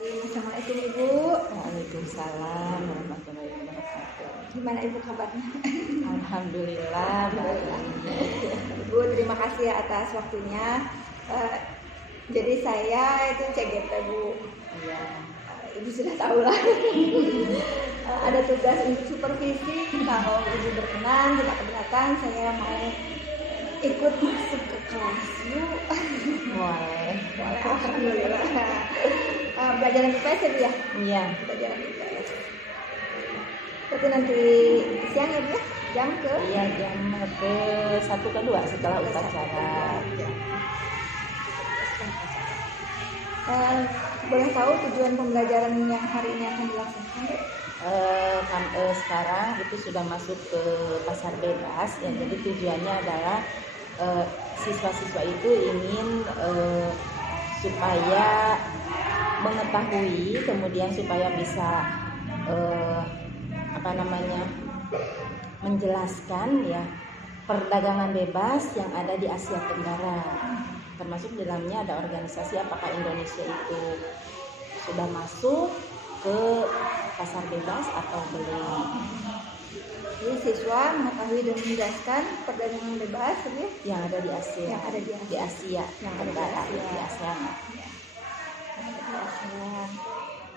Assalamualaikum Ibu. Waalaikumsalam warahmatullahi wabarakatuh. Gimana Ibu kabarnya? Alhamdulillah baik. Ibu terima kasih ya atas waktunya. Jadi saya itu CGT Bu. Iya. Ibu sudah tahu lah. Ada tugas untuk supervisi. Kalau Ibu berkenan, tidak keberatan, saya mau ikut masuk ke kelas yuk. Boleh. Alhamdulillah. Belajar IPS ya Bu ya? Iya. Belajar IPS. Berarti nanti siang ya Bu ya? Jam ke? Iya, jam ke 1 ke 2 setelah upacara. Boleh tahu tujuan pembelajaran yang hari ini akan dilaksanakan Bu? Sekarang itu sudah masuk ke pasar bebas ya. Jadi tujuannya adalah siswa-siswa itu ingin supaya mengetahui, kemudian supaya bisa menjelaskan ya perdagangan bebas yang ada di Asia Tenggara, termasuk di dalamnya ada organisasi apakah Indonesia itu sudah masuk ke pasar bebas atau belum. Jadi siswa mengetahui dan menjelaskan perdagangan bebas ya? Yang ada di Asia, yang ada di Asia yang ada Tenggara, di Asia. di ASEAN.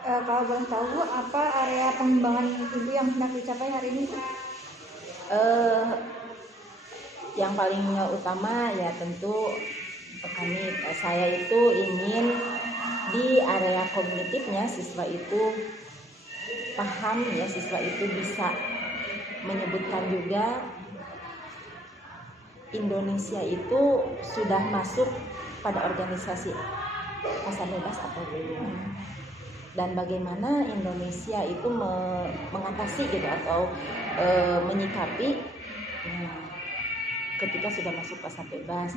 Kalau boleh tahu Bu, apa area pengembangan Ibu yang hendak dicapai hari ini Bu? Yang paling utama ya tentu saya itu ingin di area kognitifnya siswa itu paham ya, siswa itu bisa menyebutkan juga Indonesia itu sudah masuk pada organisasi pasar bebas atau belum, dan bagaimana Indonesia itu mengatasi gitu atau menyikapi ketika sudah masuk pasar bebas.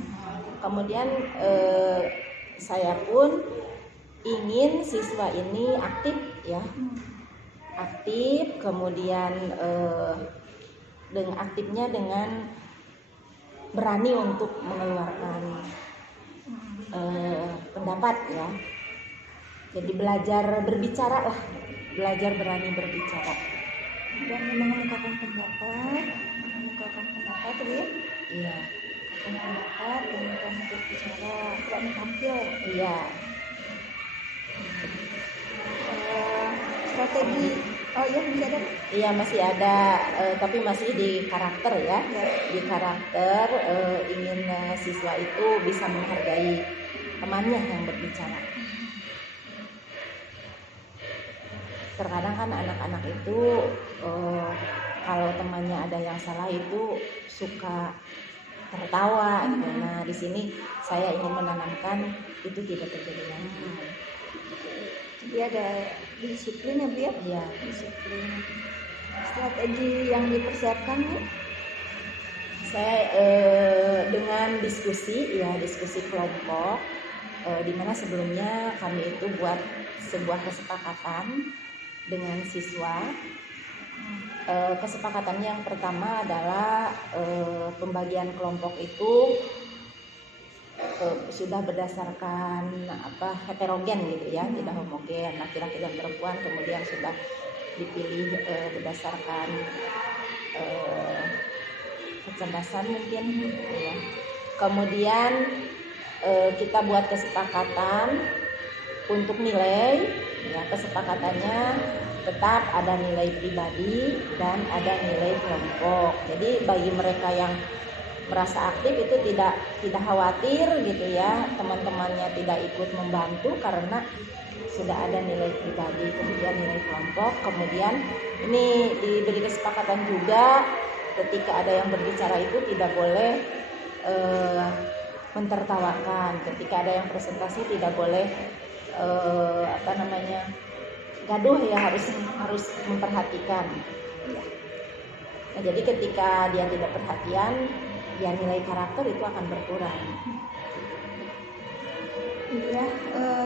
Kemudian saya pun ingin siswa ini aktif ya, aktif, kemudian aktifnya dengan berani untuk mengeluarkan pendapat ya. Jadi belajar berbicara lah, belajar berani berbicara dan mengemukakan pendapat ya? Iya. Pendapat dan berani berbicara, berani tampil. Iya. Strategi, oh iya masih ada? Iya masih ada, tapi masih di karakter ya. Di karakter ingin siswa itu bisa menghargai temannya yang berbicara. Terkadang kan anak-anak itu kalau temannya ada yang salah itu suka tertawa gitu. Nah di sini saya ingin menanamkan itu tidak terjadi lagi. Jadi ada disiplin ya Bu ya? Iya. Disiplin. Strategi yang dipersiapkan Bu? Saya dengan diskusi kelompok, di mana sebelumnya kami itu buat sebuah kesepakatan dengan siswa. Kesepakatannya yang pertama adalah pembagian kelompok itu sudah berdasarkan heterogen gitu ya, tidak homogen, laki-laki dan perempuan, kemudian sudah dipilih berdasarkan kecerdasan mungkin ya. Kemudian kita buat kesepakatan untuk nilai ya, kesepakatannya tetap ada nilai pribadi dan ada nilai kelompok. Jadi bagi mereka yang merasa aktif itu tidak khawatir gitu ya, teman-temannya tidak ikut membantu karena sudah ada nilai pribadi, kemudian nilai kelompok. Kemudian ini diberi kesepakatan juga ketika ada yang berbicara itu tidak boleh mentertawakan, ketika ada yang presentasi tidak boleh gaduh ya, harus memperhatikan. Nah, jadi ketika dia tidak perhatian, ya nilai karakter itu akan berkurang. Iya,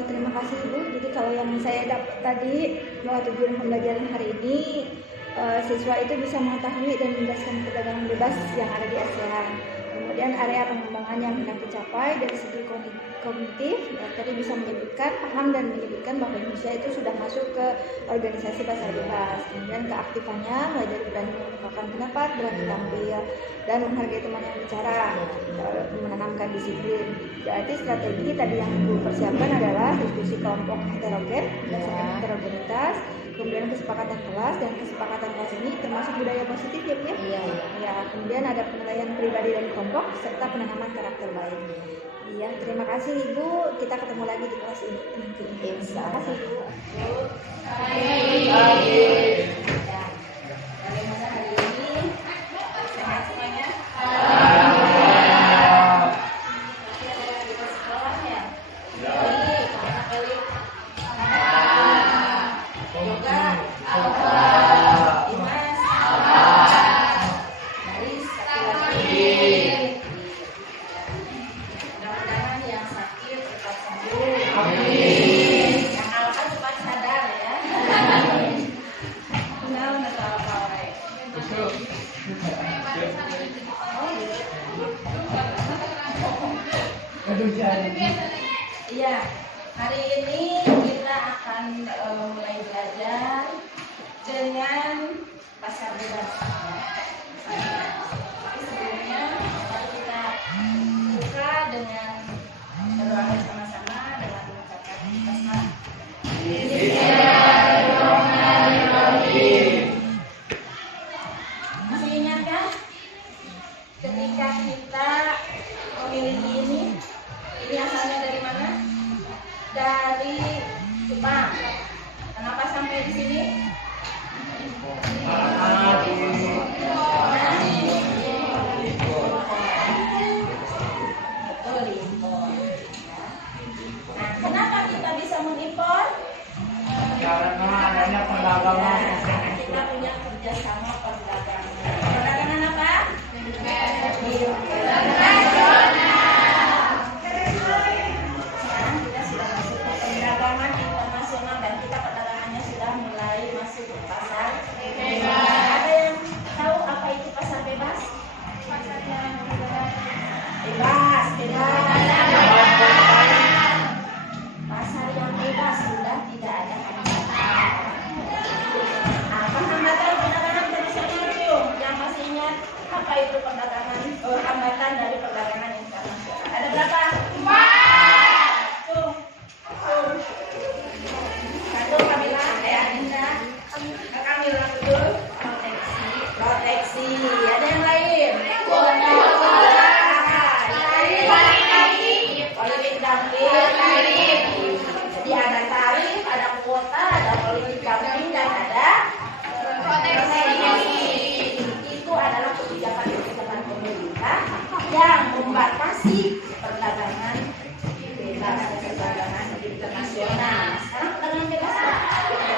terima kasih Ibu. Jadi kalau yang saya dapat tadi bahwa tujuan pembelajaran hari ini siswa itu bisa mengetahui dan menjelaskan perdagangan bebas yang ada di ASEAN. Kemudian area pengembangan yang hendak dicapai dari segi kognitif, ya, tadi bisa menyebutkan, paham dan menyebutkan bahwa Indonesia itu sudah masuk ke organisasi pasar bebas. Kemudian keaktifannya mulai dari berani mengungkapkan pendapat, berani tampil, dan menghargai teman yang bicara, menanamkan disiplin. Jadi strategi tadi yang Ibu persiapkan adalah diskusi kelompok heterogen, berdasarkan heterogenitas, kemudian kesepakatan kelas, dan kesepakatan kelas ini termasuk budaya positif ya Bu ya? Iya. Ya, kemudian ada penilaian pribadi dan kelompok serta penanaman karakter baik. Iya, terima kasih Ibu. Kita ketemu lagi di kelas ini nanti. Terima kasih Ibu. Ya. Bagaimana hari ini? Sehat semuanya? Sekolah ya? Eli, anak Eli. Yoga. Dimas. Baris, satu lagi. Mudah-mudahan yang sakit cepat sembuh. Yang alasan cepat sadar ya. Benar apa-apa. Iya, hari ini kita akan mulai belajar dengan pasar bebas. Tapi sebelumnya mari kita buka dengan berdoa bersama-sama dengan mengucapkan basmalah. Masih ingatkah ketika kita memiliki ini asalnya dari mana? Dari Jepang. Kenapa sampai di sini? Betul, impor. Nah, kenapa kita bisa mengimpor? Karena adanya perdagangan. Karena kita punya kerjasama perdagangan. Perdagangan apa? Sekarang kita sudah masuk ke perdagangan internasional dan kita perdagangannya sudah mulai masuk ke pasar bebas. Ada yang tahu apa itu pasar bebas? Bebas. Pasar yang bebas sudah tidak ada hambatan. Apa hambatan perdagangan internasional itu? Yang masih ingat apa itu perdagangan hambatan dari perdagangan internasional? Ada berapa? Tuh. Satu Kamila, Indah. Kamila betul. Proteksi. Ada yang lain? Politik damping. Jadi ada tarif, ada kuota, ada politik damping dan ada proteksi. Itu adalah kebijakan-kebijakan pemerintah yang membatasi perdagangan bebas, perdagangan internasional. Sekarang perdagangan bebas,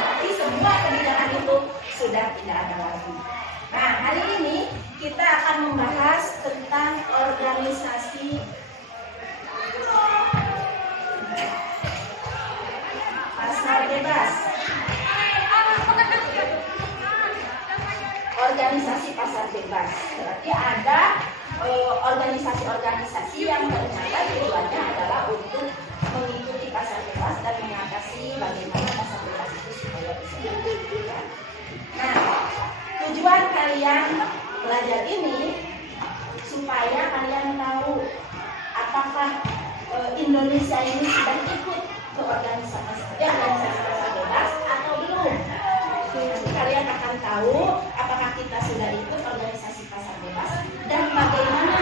tapi semua kebijakan itu sudah tidak ada lagi. Nah, hari ini kita akan membahas tentang organisasi pasar bebas. Organisasi pasar bebas. Berarti ada organisasi-organisasi yang ternyata tujuannya adalah untuk mengikuti pasar bebas dan mengatasi bagaimana pasar bebas itu supaya bisa dilakukan. Nah, tujuan kalian belajar ini supaya kalian tahu apakah Indonesia ini sudah ikut ke organisasi pasar bebas atau belum. Nanti kalian akan tahu apakah kita sudah ikut organisasi pasar bebas dan bagaimana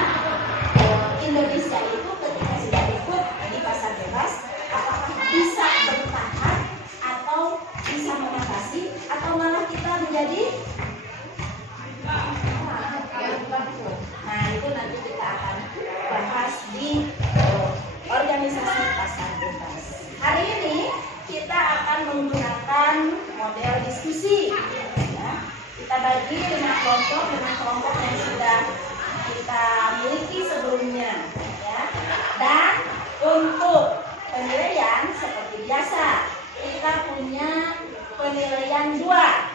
Indonesia itu ketika sudah ikut di pasar bebas apakah bisa bertahan atau bisa mengatasi atau malah kita menjadi nah itu nanti kita akan bahas di organisasi pasar bebas. Hari ini kita akan menggunakan model diskusi. Ya. Kita bagi dengan kelompok yang sudah kita miliki sebelumnya. Ya. Dan untuk penilaian seperti biasa kita punya penilaian 2.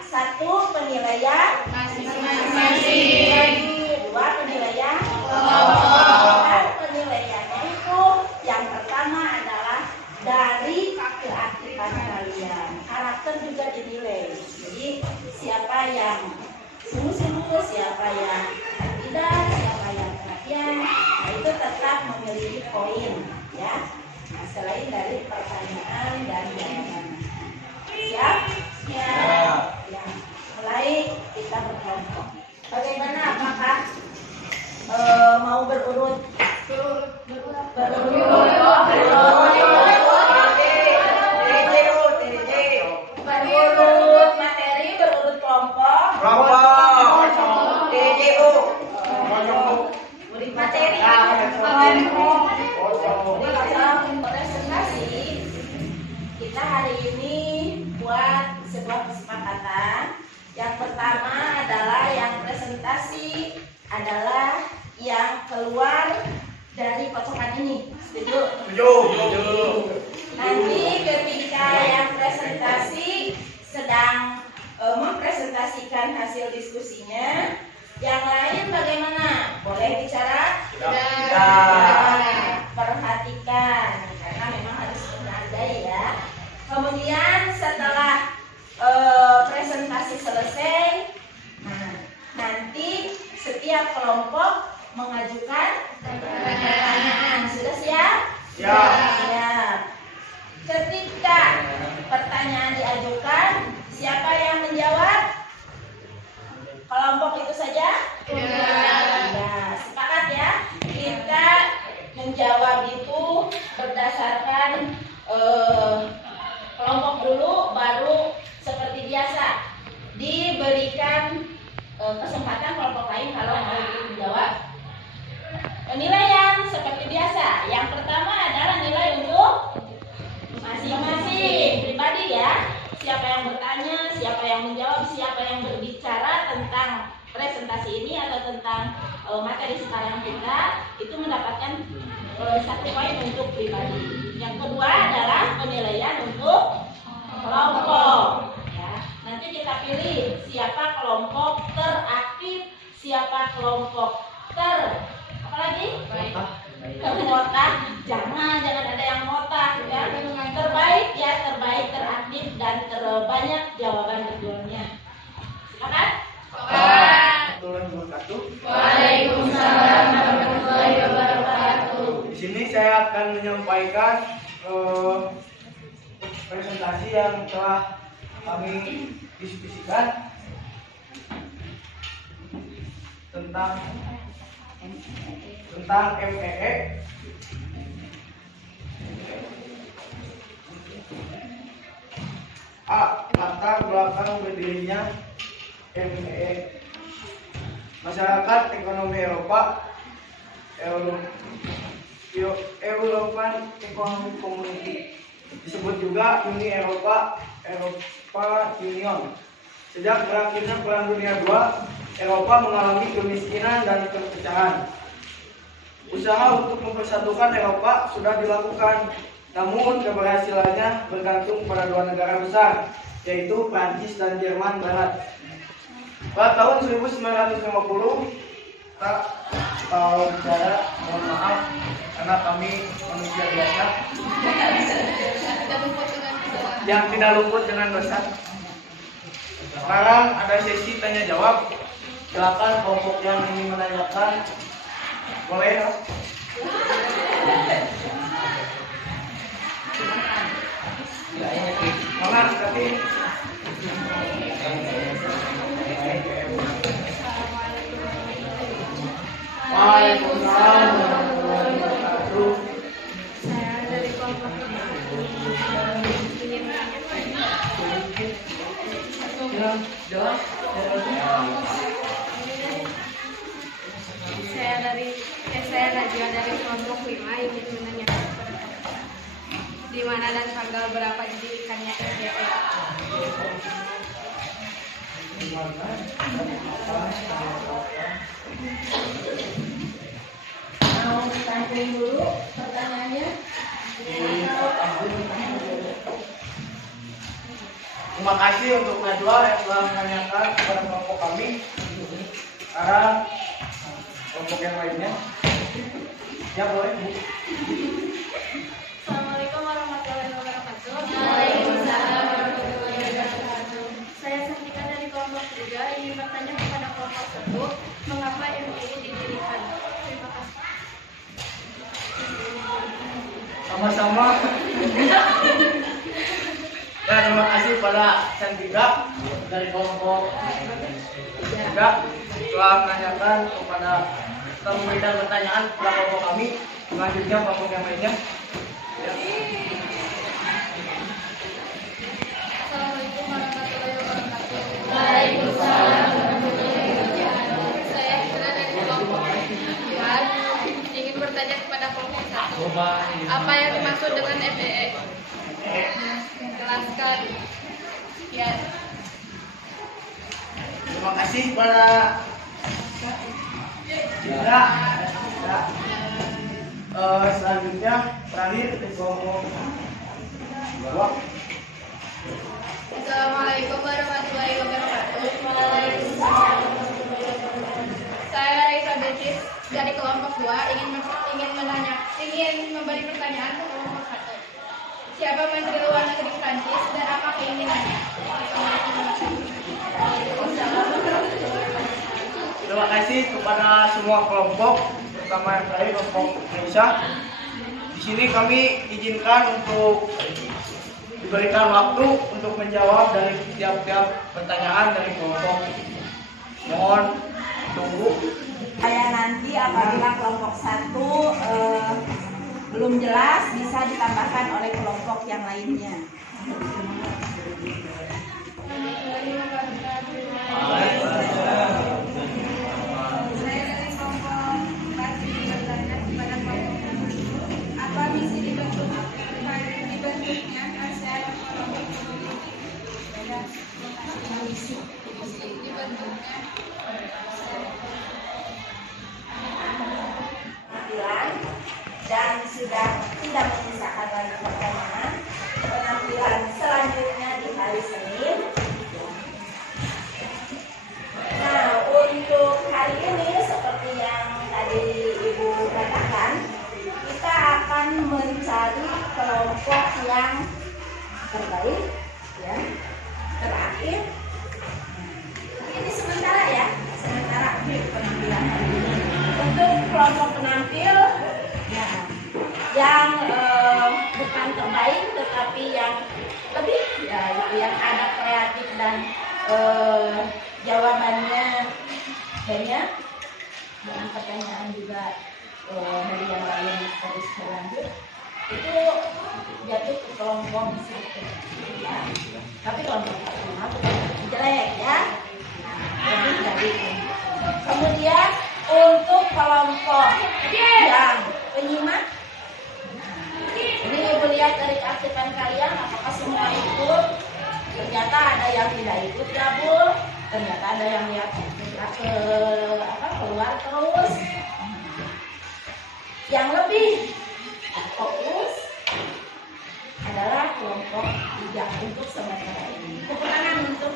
1 penilaian masing-masing, 2 penilaian kelompok. karakter juga dinilai. Jadi siapa yang sungguh-sungguh, siapa yang tidak, siapa yang perhatian, nah itu tetap memiliki poin ya. Nah, selain dari pertanyaan dan jawaban. Siap? Ya. Ya. Mulai kita berkelompok. Bagaimana? Apakah mau berurut? Berurut materi, berurut kelompok. Materi. Presentasi. Kita hari ini buat sebuah kesepakatan. Yang pertama adalah yang presentasi adalah yang keluar dari kocokan ini. Setuju? Setuju. Nanti ketika yang presentasi sedang mempresentasikan hasil diskusinya, yang lain bagaimana? Boleh bicara? Perhatikan, karena memang harus menghargai ya. Kemudian setelah presentasi selesai, nanti setiap kelompok mengajukan pertanyaan. Sudah siap? Siap. Ketika pertanyaan diajukan, siapa yang menjawab? Kelompok itu saja? Ya, sepakat ya? Kita menjawab itu berdasarkan kelompok dulu, baru seperti biasa diberikan kesempatan kelompok lain kalau mau ikut menjawab. Penilaian seperti biasa. Yang pertama adalah nilai untuk masing-masing pribadi ya. Siapa yang bertanya, siapa yang menjawab, siapa yang berbicara tentang presentasi ini atau tentang materi sekarang kita, itu mendapatkan 1 poin untuk pribadi. Yang kedua adalah penilaian untuk kelompok. Ya. Nanti kita pilih siapa kelompok teraktif, siapa kelompok apalagi? Termotak. Jangan ada yang motak ya. Terbaik ya, terbaik, teraktif dan terbanyak jawaban betul-nya. Silakan. Waalaikumsalam warahmatullahi wabarakatuh. Di sini saya akan menyampaikan presentasi yang telah kami diskusikan tentang MEE. Latar belakang berdirinya MEE. Masyarakat Ekonomi Eropa, European Economic Community, disebut juga Uni Eropa Union. Sejak berakhirnya Perang Dunia II, Eropa mengalami kemiskinan dan perpecahan. Usaha untuk mempersatukan Eropa sudah dilakukan, namun keberhasilannya bergantung pada 2 negara besar, yaitu Prancis dan Jerman Barat. Pada tahun 1950, kalau bicara, mohon maaf karena kami manusia biasa yang tidak luput dengan dosa. Sekarang ada sesi tanya jawab. Silakan kelompok yang ingin menanyakan boleh ya? Mana tapi Waalaikumsalam warahmatullahi wabarakatuh. Saya dari kelompok ingin Jelas? Saya Najwa dari kelompok 5 ingin menanyakan di mana dan tanggal berapa didirikannya MEE. Mau ditampung dulu pertanyaannya? Terima kasih untuk Najwa yang telah menanyakan kepada kelompok kami. Sekarang kelompok yang lainnya. Ya boleh Bu. Assalamualaikum warahmatullahi wabarakatuh. Waalaikumsalam warahmatullahi wabarakatuh. saudara Cantika dari kelompok 3 telah menanyakan kepada memberikan pertanyaan kepada kelompok kami. Selanjutnya kelompok yang lainnya. Ya. Assalamualaikum warahmatullahi wabarakatuh. Waalaikumsalam. Saya Fitra dari kelompok 4 ingin bertanya kepada kelompok 1. Apa yang dimaksud dengan FDE? Jelaskan. Ya. Terima kasih kepada Citra. Selanjutnya terakhir di kelompok 2. Assalamualaikum warahmatullahi wabarakatuh. Saya Raisa Betis dari kelompok 2 ingin memberi pertanyaan ke kelompok 1. Siapa Menteri Luar Negeri Prancis dan apa keinginannya? Terima kasih kepada semua kelompok, terutama yang terakhir kelompok Indonesia. Di sini kami izinkan untuk diberikan waktu untuk menjawab dari tiap-tiap pertanyaan dari kelompok. Mohon tunggu. Saya nanti apabila kelompok 1 belum jelas bisa ditambahkan oleh kelompok yang lainnya. Saya dari kelompok 4 ingin bertanya kepada kelompok 1. Apa misi dibentuknya ASEAN Economic Community? Misi dibentuknya Penampilan dan sudah tidak menyisakan lagi pertanyaan. Penampilan selanjutnya di hari Senin. Nah, untuk hari ini seperti yang tadi Ibu katakan, kita akan mencari kelompok yang terbaik, ya, terakhir. Ini sementara ya, sementara penampilan hari ini. Untuk kelompok penampil, ya, yang bukan terbaik tetapi yang lebih, ya, yang ada kreatif dan jawabannya banyak, dan pertanyaan juga dari yang lain terus berlanjut, itu jatuh ke kelompok 1, ya. Tapi kelompok 1 bukan jelek, ya, lebih dari ini. Kemudian untuk kelompok yang penyimak, ini Ibu lihat dari keaktifan kalian, apakah semua ikut? Ternyata ada yang tidak ikut gabung, ternyata ada yang lihat keluar terus. Yang lebih fokus adalah kelompok 3 untuk sementara ini. Tepuk tangan untuk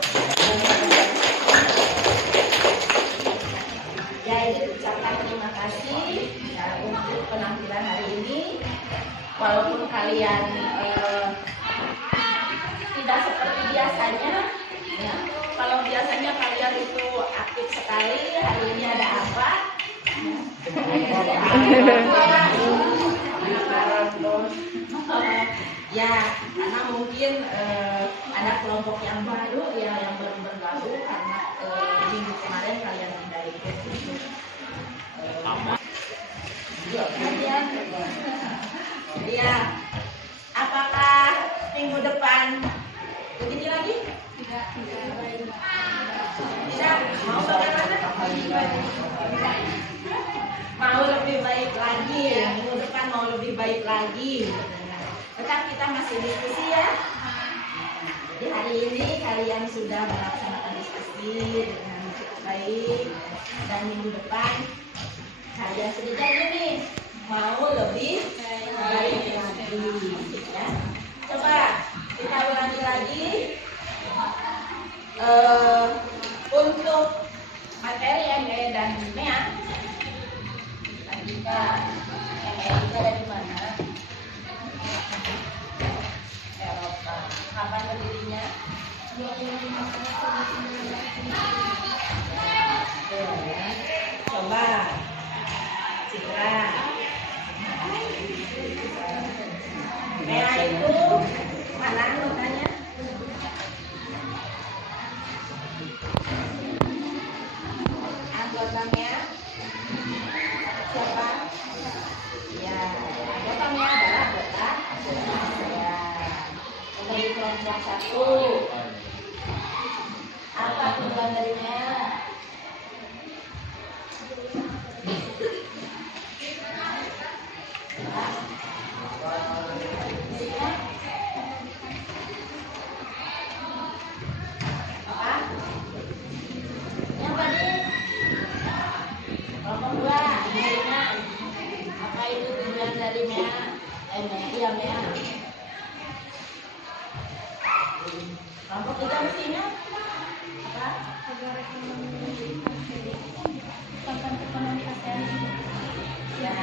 ya, ini ucapkan terima kasih ya, untuk penampilan hari ini. Walaupun kalian tidak seperti biasanya, ya. Kalau biasanya kalian itu aktif sekali, hari ini ada apa? Ya, karena mungkin ada kelompok yang baru, ya, yang baru bergabung karena minggu kemarin kalian tidak ikut. Ya, apakah minggu depan begini lagi? Tidak. Mau bagaimana? Mau lebih baik lagi, ya. Minggu depan mau lebih baik lagi. Tetap kita masih diskusi, ya. Jadi hari ini kalian sudah melaksanakan diskusi dengan cukup baik, dan minggu depan kalian sudah janji nih mau lebih baik lagi, ya. Coba kita ulangi lagi untuk materi ME dan MEA. Kita dari mana? Eropa. Kapan berdirinya? 25 ya. Coba Citra. MEA itu mana notanya? Kelompok 3 mestinya apa? Ya,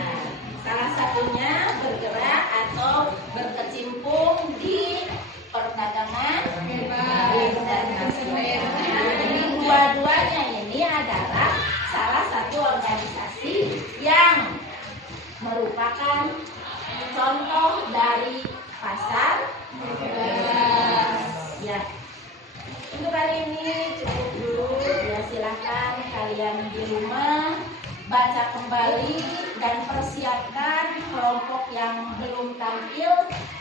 salah satunya bergerak atau berkecimpung di perdagangan bebas dan nasional. Jadi dua-duanya ini adalah salah satu organisasi yang merupakan contoh dari pasar bebas. Ya, untuk kali ini cukup dulu. Ya, silahkan kalian di rumah baca kembali dan persiapkan kelompok yang belum tampil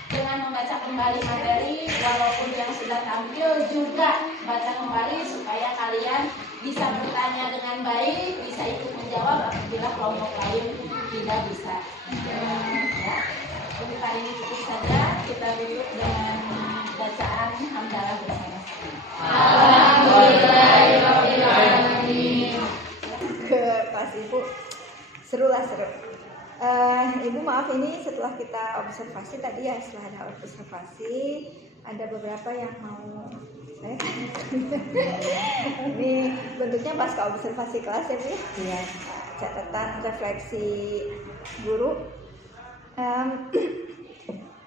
dengan membaca kembali materi, walaupun yang sudah tampil juga baca kembali supaya kalian bisa bertanya dengan baik, bisa ikut menjawab apabila kelompok lain tidak bisa. Ya, untuk kali ini cukup saja. Kita tutup dengan bacaan hamdalah bersama. Ke kelas Ibu seru. Ibu maaf, ini setelah kita observasi tadi ya, setelah ada observasi ada beberapa yang mau saya ini bentuknya pasca observasi kelas ya Bu ya? Iya. Catatan refleksi guru.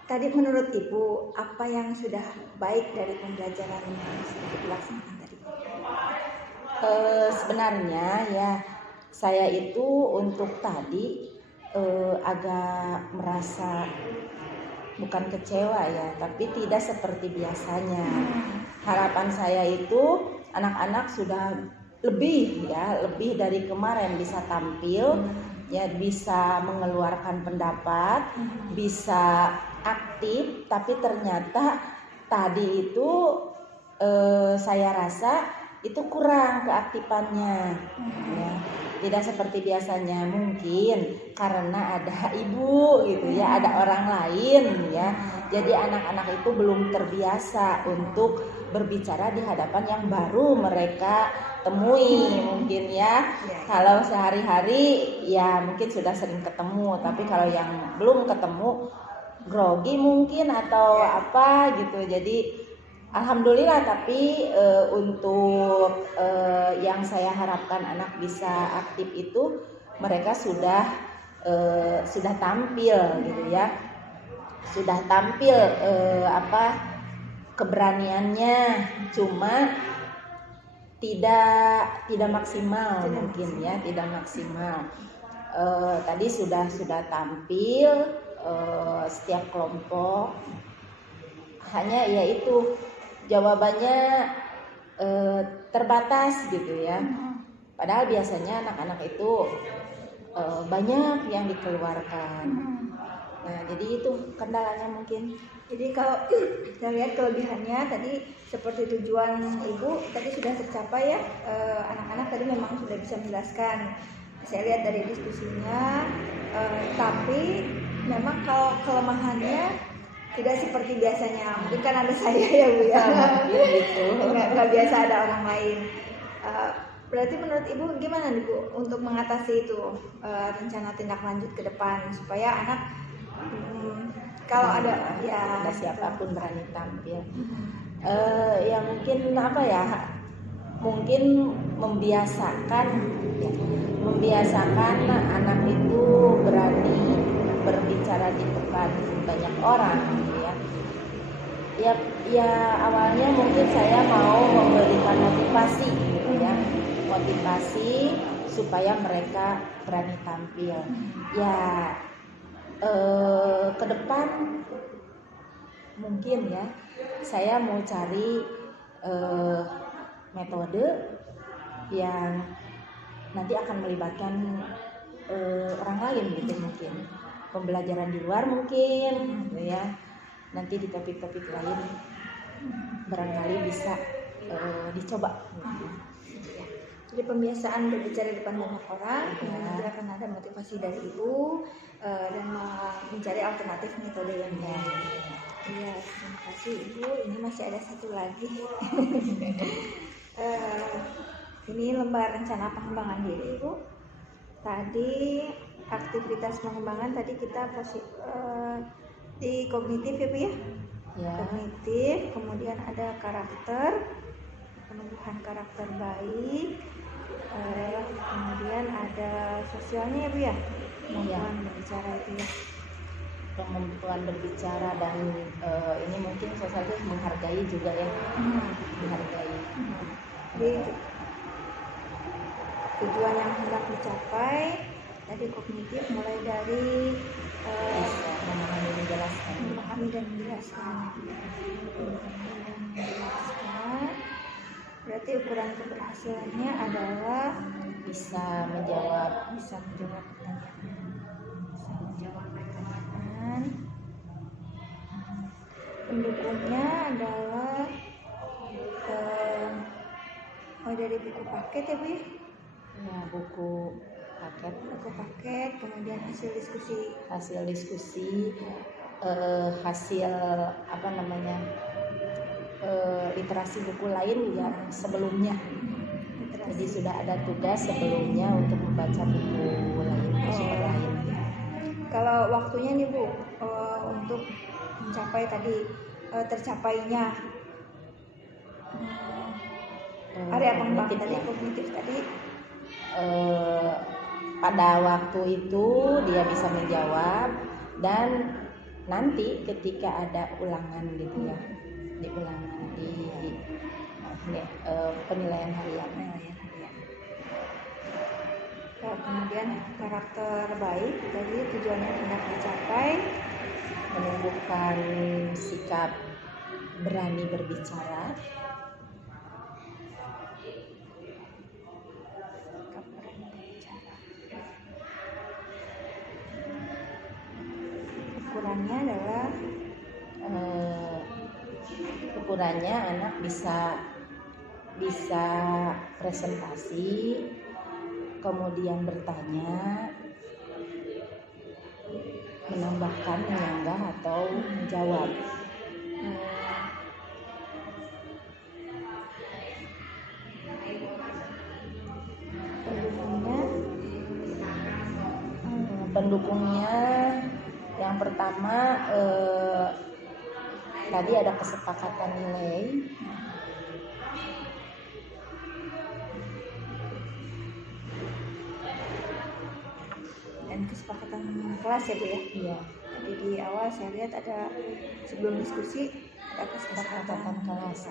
Tadi menurut Ibu apa yang sudah baik dari pembelajaran yang sudah dilaksanakan tadi? Sebenarnya ya saya itu untuk tadi agak merasa bukan kecewa ya, tapi tidak seperti biasanya. Harapan saya itu anak-anak sudah lebih dari kemarin bisa tampil, ya bisa mengeluarkan pendapat, bisa aktif, tapi ternyata tadi itu saya rasa itu kurang keaktifannya, ya. Tidak seperti biasanya, mungkin karena ada ibu gitu ya, ada orang lain ya. Jadi anak-anak itu belum terbiasa untuk berbicara di hadapan yang baru mereka temui mungkin ya. Kalau sehari-hari ya mungkin sudah sering ketemu, tapi kalau yang belum ketemu grogi mungkin atau apa gitu. Jadi alhamdulillah, tapi untuk yang saya harapkan anak bisa aktif itu mereka sudah tampil gitu ya, sudah tampil keberaniannya, cuma tidak maksimal mungkin ya, tidak maksimal. Tadi sudah tampil setiap kelompok, hanya yaitu jawabannya terbatas gitu ya. Padahal biasanya anak-anak itu banyak yang dikeluarkan. Nah, jadi itu kendalanya mungkin. Jadi kalau kita lihat kelebihannya tadi seperti tujuan Ibu tadi sudah tercapai ya. Anak-anak tadi memang sudah bisa menjelaskan. Saya lihat dari diskusinya, tapi memang kalau kelemahannya tidak seperti biasanya. Mungkin kan ada saya ya Bu ya. Gitu. Nggak biasa ada orang lain. Berarti menurut Ibu gimana nih Bu untuk mengatasi itu, rencana tindak lanjut ke depan supaya anak kalau ada ya siapapun berani tampil. Ya mungkin apa ya? Mungkin membiasakan anak itu berani berbicara di depan banyak orang ya. Ya awalnya mungkin saya mau memberikan motivasi gitu ya. Motivasi supaya mereka berani tampil. Ya ke depan mungkin ya saya mau cari metode yang nanti akan melibatkan orang lain gitu, mungkin pembelajaran di luar mungkin gitu ya. Nanti di topik-topik lain barangkali bisa dicoba. Jadi pembiasaan berbicara di depan banyak orang, nanti akan ada motivasi dari Ibu dan mencari alternatif metode yang lain. Iya, terima kasih Ibu. Ini masih ada satu lagi. Ini lembar rencana pengembangan diri Ibu. Tadi aktivitas pengembangan tadi kita di kognitif ya Bu ya. Ya. Kognitif, kemudian ada karakter, penumbuhan karakter baik, kemudian ada sosialnya ya Bu ya, kemampuan berbicara itu ya. Kemampuan berbicara dan ini mungkin sosialnya menghargai juga ya. Menghargai. Jadi tujuan yang hendak dicapai tadi kognitif mulai dari Bisa memahami menjelaskan. memahami dan menjelaskan. Berarti ukuran keberhasilannya adalah Bisa menjawab pertanyaan. Pendukungnya adalah dari buku paket ya Bu ya. ya, buku paket, Kemudian hasil diskusi. hasil apa namanya, literasi buku lain yang sebelumnya. Jadi sudah ada tugas sebelumnya untuk membaca buku lain, sumber lain. Kalau waktunya nih Bu, untuk mencapai tadi tercapainya area pengembangan Kognitif tadi ya. kognitif tadi Pada waktu itu dia bisa menjawab, dan nanti ketika ada ulangan gitu ya, di penilaian harian. kemudian karakter baik tadi tujuan yang hendak dicapai Menumbuhkan sikap berani berbicara, ukurannya adalah ukurannya anak bisa presentasi, kemudian bertanya, menambahkan, menyanggah atau menjawab. Pendukungnya yang pertama tadi ada kesepakatan nilai. dan kesepakatan kelas ya Bu ya. Iya, Jadi di awal saya lihat ada sebelum diskusi ada kesepakatan kelas.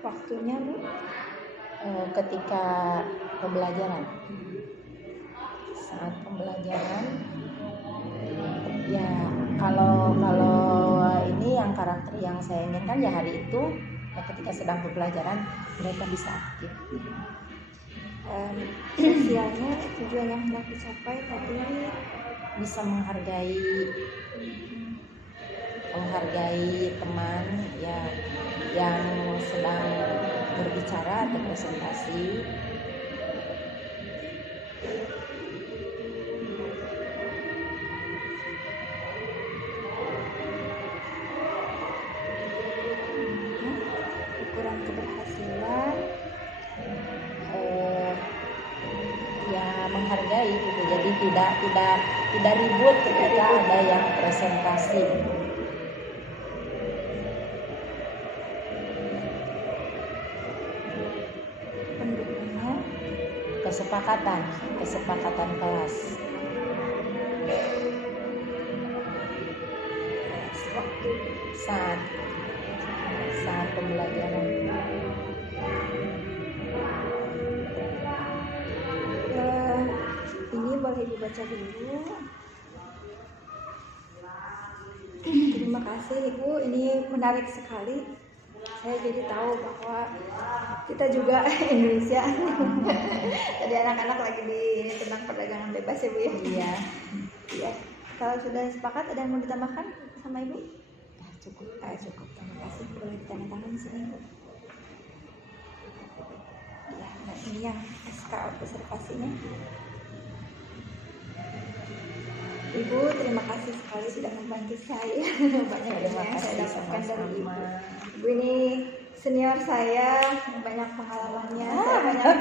Waktunya Bu Ketika pembelajaran, saat pembelajaran, ya kalau ini yang karakter yang saya inginkan ya hari itu, ya ketika sedang pembelajaran mereka bisa aktif. sosialnya tujuan yang hendak dicapai tadi Bisa menghargai teman ya yang sedang berbicara atau presentasi. ukuran keberhasilan Ya menghargai gitu, jadi tidak ribut ketika ada yang presentasi. pendukungnya kesepakatan kelas. waktu saat pembelajaran. ini boleh dibaca dulu. Terima kasih Ibu, ini menarik sekali. Saya jadi tahu bahwa kita juga Indonesia. Tadi anak-anak lagi di tentang perdagangan bebas ya Bu ya. Iya. Iya. Kalau sudah sepakat ada yang mau ditambahkan sama Ibu? Cukup. Cukup. Terima kasih. Boleh ditandatangan di sini Bu. Ya, nah ini yang SK observasinya. Ibu, terima kasih sekali sudah membantu saya. Banyak ilmu yang saya dapatkan dari Ibu. Ibu ini senior saya, banyak pengalamannya, saya banyak